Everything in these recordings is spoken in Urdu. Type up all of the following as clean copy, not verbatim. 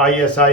ISI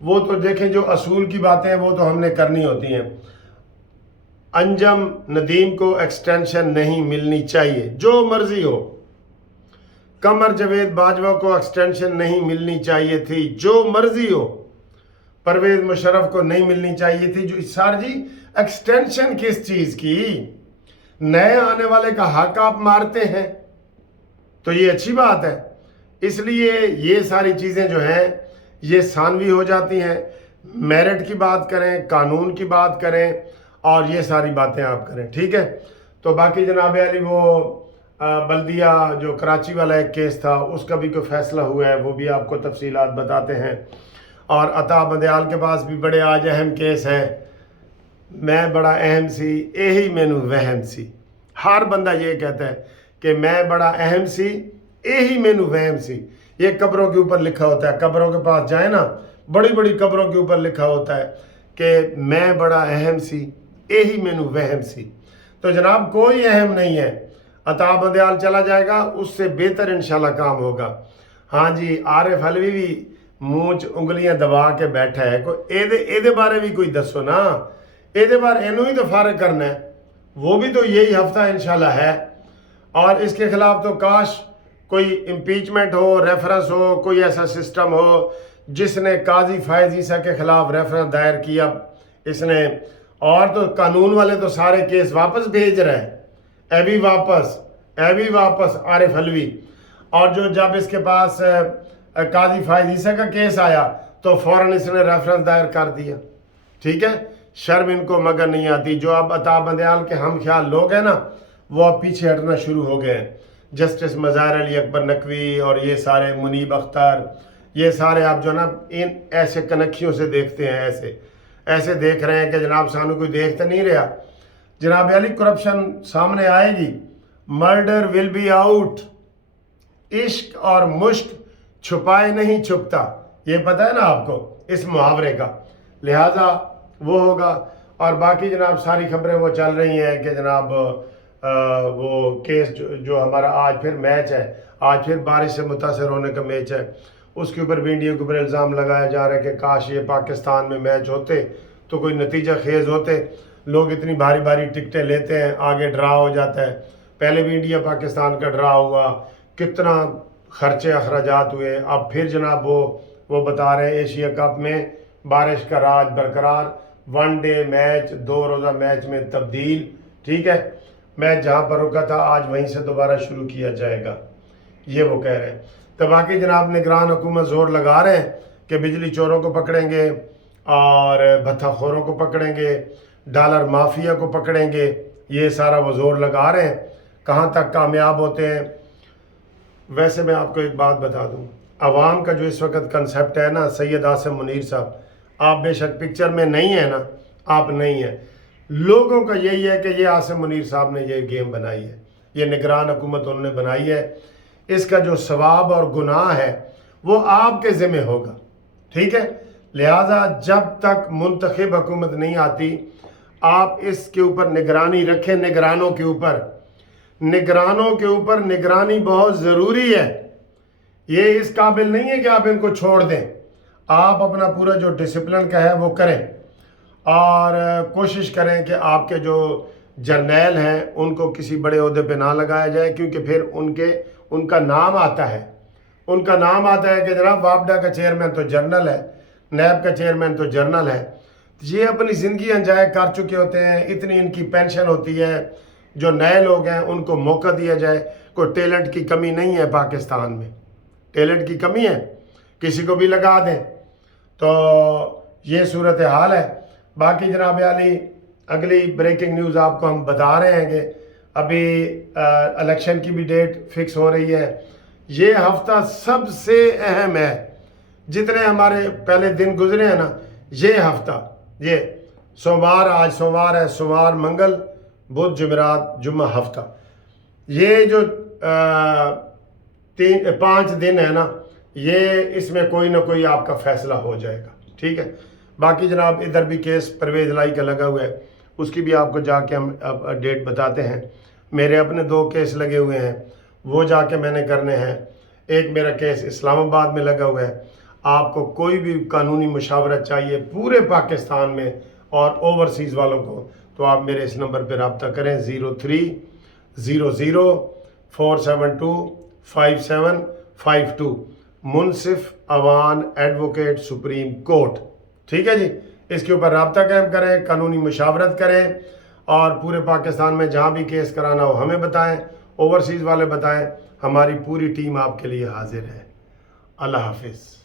وہ تو دیکھیں جو اصول کی باتیں ہیں وہ تو ہم نے کرنی ہوتی ہیں. انجم ندیم کو ایکسٹینشن نہیں ملنی چاہیے جو مرضی ہو. قمر جاوید باجوہ کو ایکسٹینشن نہیں ملنی چاہیے تھی جو مرضی ہو. پرویز مشرف کو نہیں ملنی چاہیے تھی. جو سر جی ایکسٹینشن کس چیز کی؟ نئے آنے والے کا حق آپ مارتے ہیں تو یہ اچھی بات ہے. اس لیے یہ ساری چیزیں جو ہیں یہ ثانوی ہو جاتی ہیں. میرٹ کی بات کریں، قانون کی بات کریں، اور یہ ساری باتیں آپ کریں. ٹھیک ہے. تو باقی جناب علی وہ بلدیہ جو کراچی والا ایک کیس تھا اس کا بھی کوئی فیصلہ ہوا ہے، وہ بھی آپ کو تفصیلات بتاتے ہیں. اور عطا بندیال کے پاس بھی بڑے آج اہم کیس ہیں. میں بڑا اہم سی یہی مینو وہم سی. ہر بندہ یہ کہتا ہے کہ میں بڑا اہم سی یہی مینو وہم سی. یہ قبروں کے اوپر لکھا ہوتا ہے. قبروں کے پاس جائیں نا، بڑی بڑی قبروں کے اوپر لکھا ہوتا ہے کہ میں بڑا اہم سی یہی مینو وہم سی. تو جناب کوئی اہم نہیں ہے. عطا بندیال چلا جائے گا، اس سے بہتر انشاءاللہ کام ہوگا. ہاں جی، عارف حلوی بھی مونچ انگلیاں دبا کے بیٹھا ہے. کوئی بارے بھی کوئی دسو نا، یہ بارے اینو ہی تو فارغ کرنا ہے. وہ بھی تو یہی ہفتہ انشاءاللہ ہے. اور اس کے خلاف تو کاش کوئی امپیچمنٹ ہو، ریفرنس ہو، کوئی ایسا سسٹم ہو جس نے قاضی فائز عیسیٰ کے خلاف ریفرنس دائر کیا اس نے. اور تو قانون والے تو سارے کیس واپس بھیج رہے ہیں، ایبی واپس عارف حلوی. اور جو جب اس کے پاس قاضی فائز عیسیٰ کا کیس آیا تو فوراً اس نے ریفرنس دائر کر دیا. ٹھیک ہے. شرم ان کو مگر نہیں آتی. جو اب عطا بندیال کے ہم خیال لوگ ہیں نا وہ اب پیچھے ہٹنا شروع ہو گئے ہیں. جسٹس مظاہر علی اکبر نقوی اور یہ سارے منیب اختر، یہ سارے آپ جو نا ان ایسے کنکھیوں سے دیکھتے ہیں، ایسے دیکھ رہے ہیں کہ جناب سانو کوئی دیکھتا نہیں رہا. جناب علی کرپشن سامنے آئے گی. Murder will be out. عشق اور مشق چھپائے نہیں چھپتا. یہ پتہ ہے نا آپ کو اس محاورے کا. لہٰذا وہ ہوگا. اور باقی جناب ساری خبریں وہ چل رہی ہیں کہ جناب وہ کیس جو ہمارا آج پھر میچ ہے، آج پھر بارش سے متاثر ہونے کا میچ ہے، اس کے اوپر بھی انڈیا کے اوپر الزام لگایا جا رہا ہے کہ کاش یہ پاکستان میں میچ ہوتے تو کوئی نتیجہ خیز ہوتے. لوگ اتنی بھاری بھاری ٹکٹیں لیتے ہیں، آگے ڈرا ہو جاتا ہے. پہلے بھی انڈیا پاکستان کا ڈرا ہوا، کتنا خرچے اخراجات ہوئے. اب پھر جناب وہ بتا رہے ہیں ایشیا کپ میں بارش کا راج برقرار. 1 ڈے میچ 2 روزہ میچ میں تبدیل. ٹھیک ہے. میچ جہاں پر رکا تھا آج وہیں سے دوبارہ شروع کیا جائے گا، یہ وہ کہہ رہے ہیں. تو باقی جناب نگران حکومت زور لگا رہے ہیں کہ بجلی چوروں کو پکڑیں گے اور بھتہ خوروں کو پکڑیں گے، ڈالر مافیا کو پکڑیں گے. یہ سارا وہ زور لگا رہے ہیں. کہاں تک کامیاب ہوتے ہیں؟ ویسے میں آپ کو ایک بات بتا دوں، عوام کا جو اس وقت کنسیپٹ ہے نا، سید عاصم منیر صاحب، آپ بے شک پکچر میں نہیں ہیں نا، آپ نہیں ہیں. لوگوں کا یہی ہے کہ یہ عاصم منیر صاحب نے یہ گیم بنائی ہے، یہ نگران حکومت انہوں نے بنائی ہے. اس کا جو ثواب اور گناہ ہے وہ آپ کے ذمہ ہوگا. ٹھیک ہے. لہٰذا جب تک منتخب حکومت نہیں آتی آپ اس کے اوپر نگرانی رکھیں. نگرانوں کے اوپر نگرانی بہت ضروری ہے. یہ اس قابل نہیں ہے کہ آپ ان کو چھوڑ دیں. آپ اپنا پورا جو ڈسپلن کا ہے وہ کریں اور کوشش کریں کہ آپ کے جو جرنیل ہیں ان کو کسی بڑے عہدے پہ نہ لگایا جائے، کیونکہ پھر ان کا نام آتا ہے کہ جناب واپڈا کا چیئرمین تو جرنل ہے، نیب کا چیئرمین تو جرنل ہے. یہ اپنی زندگی انجوائے کر چکے ہوتے ہیں، اتنی ان کی پینشن ہوتی ہے. جو نئے لوگ ہیں ان کو موقع دیا جائے. کوئی ٹیلنٹ کی کمی نہیں ہے پاکستان میں، ٹیلنٹ کی کمی ہے، کسی کو بھی لگا دیں. تو یہ صورتحال ہے. باقی جناب علی اگلی بریکنگ نیوز آپ کو ہم بتا رہے ہیں کہ ابھی الیکشن کی بھی ڈیٹ فکس ہو رہی ہے. یہ ہفتہ سب سے اہم ہے. جتنے ہمارے پہلے دن گزرے ہیں نا، یہ ہفتہ، یہ سوموار، آج سوموار ہے، سوموار منگل بدھ جمعرات جمعہ ہفتہ، یہ جو 5 دن ہے نا، یہ اس میں کوئی نہ کوئی آپ کا فیصلہ ہو جائے گا. ٹھیک ہے. باقی جناب ادھر بھی کیس پرویز لائی کا لگا ہوا ہے، اس کی بھی آپ کو جا کے ہم ڈیٹ بتاتے ہیں. میرے اپنے 2 کیس لگے ہوئے ہیں، وہ جا کے میں نے کرنے ہیں. ایک میرا کیس اسلام آباد میں لگا ہوا ہے. آپ کو کوئی بھی قانونی مشاورت چاہیے پورے پاکستان میں اور اوورسیز والوں کو، تو آپ میرے اس نمبر پہ رابطہ کریں 030047255752 منصف اوان ایڈوکیٹ سپریم کورٹ، ٹھیک ہے جی۔ اس کے اوپر رابطہ قائم کریں، قانونی مشاورت کریں، اور پورے پاکستان میں جہاں بھی کیس کرانا ہو ہمیں بتائیں، اوورسیز والے بتائیں، ہماری پوری ٹیم آپ کے لیے حاضر ہے۔ اللہ حافظ۔